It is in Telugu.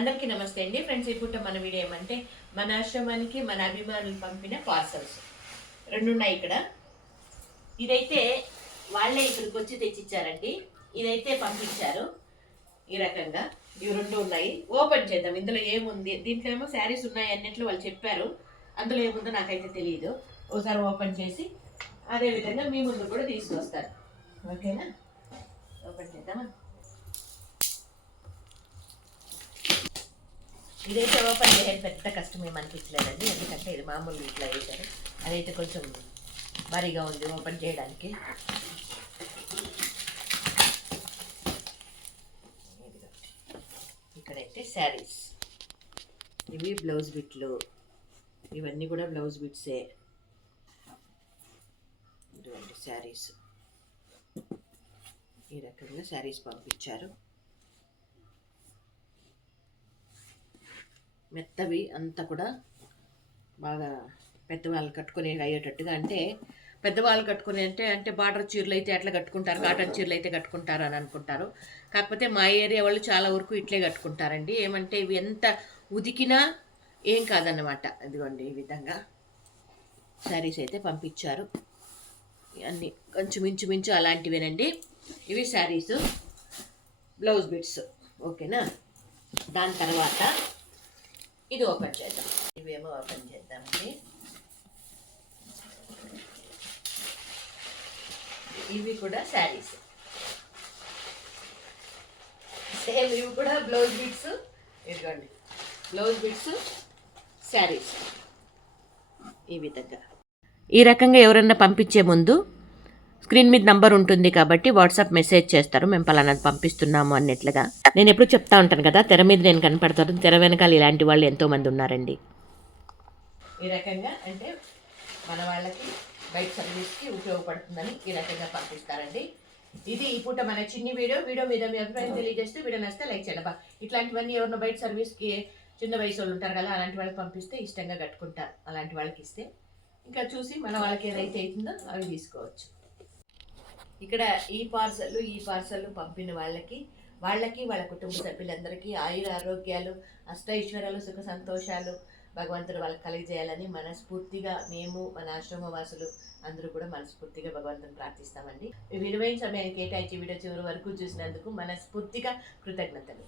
అందరికీ నమస్తే అండి. ఫ్రెండ్స్ ఇప్పుడు మన వీడియో ఏమంటే మన ఆశ్రమానికి మన అభిమానులు పంపిన పార్సల్స్. రెండు ఉన్నాయి ఇక్కడ. ఇదైతే వాళ్ళే ఇక్కడికి వచ్చి తెచ్చిచ్చారండి. ఇదైతే పంపించారు. ఈ రకంగా ఇవి రెండు ఉన్నాయి. ఓపెన్ చేద్దాం. ఇందులో ఏముంది? దీంట్లో ఏమో శారీస్ ఉన్నాయి అన్నట్లు వాళ్ళు చెప్పారు. అందులో ఏముందో నాకైతే తెలియదు ఒకసారి ఓపెన్ చేసి అదే విధంగా మీ ముందు కూడా తీసుకొస్తారు. ఓకేనా? ఓపెన్ చేద్దామా? ఇదైతే ఓపెన్ చేయాలి పెద్ద కష్టం ఏమనిపించలేదండి ఎందుకంటే ఇది మామూలు ఇట్లా వేశారు అదైతే కొంచెం భారీగా ఉంది ఓపెన్ చేయడానికి. ఇక్కడైతే శారీస్. ఇవి బ్లౌజ్ బిట్లు. ఇవన్నీ కూడా బ్లౌజ్ బిట్సే. ఇటువంటి శారీస్. ఈ రకంగా శారీస్ పంపించారు. మెత్తవి అంతా కూడా బాగా పెద్దవాళ్ళు కట్టుకునే అయ్యేటట్టుగా అంటే పెద్దవాళ్ళు కట్టుకునే అంటే అంటే బార్డర్ చీరలు అయితే ఎట్లా కట్టుకుంటారు కాటన్ చీరలు అయితే కట్టుకుంటారు అని అనుకుంటారు. కాకపోతే మా ఏరియా వాళ్ళు చాలా వరకు ఇట్లే కట్టుకుంటారండి. ఏమంటే ఇవి ఎంత ఉదికినా ఏం కాదన్నమాట. ఇదిగోండి ఈ విధంగా శారీస్ అయితే పంపించారు. అన్నీ కొంచెం ఇంచుమించు అలాంటివేనండి. ఇవి శారీస్ బ్లౌజ్ బిట్స్. ఓకేనా? దాని తర్వాత ఇది ఓపెన్ చేద్దాం. ఇవేమో ఓపెన్ చేద్దామండి ఇవి కూడా శారీస్. సేమ్ ఇవి కూడా బ్లౌజ్ బిట్స్ ఇదిగోండి. Blouse bits sarees. ఈ విధంగా. ఈ రకంగా ఎవరన్నా పంపించే ముందు స్క్రీన్ మీద నంబర్ ఉంటుంది కాబట్టి వాట్సాప్ మెసేజ్ చేస్తారు మేము పలానాది పంపిస్తున్నాము అన్నట్లుగా. నేను ఎప్పుడు చెప్తా ఉంటాను కదా తెర మీద నేను కనపడతాను తెర వెనకాల ఇలాంటి వాళ్ళు ఎంతోమంది ఉన్నారండి. ఈ రకంగా అంటే మన వాళ్ళకి బైక్ సర్వీస్కి ఉపయోగపడుతుందని ఈ రకంగా పంపిస్తారండి. ఇది ఈ పూట మన చిన్ని వీడియో. వీడియో మీద మీ అభిప్రాయం తెలియజేస్తే వీడియో నచ్చితే లైక్ చేయండి. బా ఇట్లాంటివన్నీ ఎవరినో బయట సర్వీస్కి చిన్న వయసు వాళ్ళు ఉంటారు కదా అలాంటి వాళ్ళకి పంపిస్తే ఇష్టంగా కట్టుకుంటారు. అలాంటి వాళ్ళకి ఇస్తే ఇంకా చూసి మన వాళ్ళకి ఏదైతే అవుతుందో అవి తీసుకోవచ్చు. ఇక్కడ ఈ పార్సల్ ఈ పార్సల్ పంపిన వాళ్ళకి వాళ్ళకి వాళ్ళ కుటుంబ సభ్యులందరికీ ఆయుర ఆరోగ్యాలు అష్టైశ్వర్యాలు సుఖ సంతోషాలు భగవంతుడు వాళ్ళకి కలిగజేయాలని మనస్ఫూర్తిగా మేము మన ఆశ్రమ వాసులు అందరూ కూడా మనస్ఫూర్తిగా భగవంతుని ప్రార్థిస్తామండి. విలువైన సమయాన్ని కేటాయించి వీడియో చివరి వరకు చూసినందుకు మనస్ఫూర్తిగా కృతజ్ఞతలు.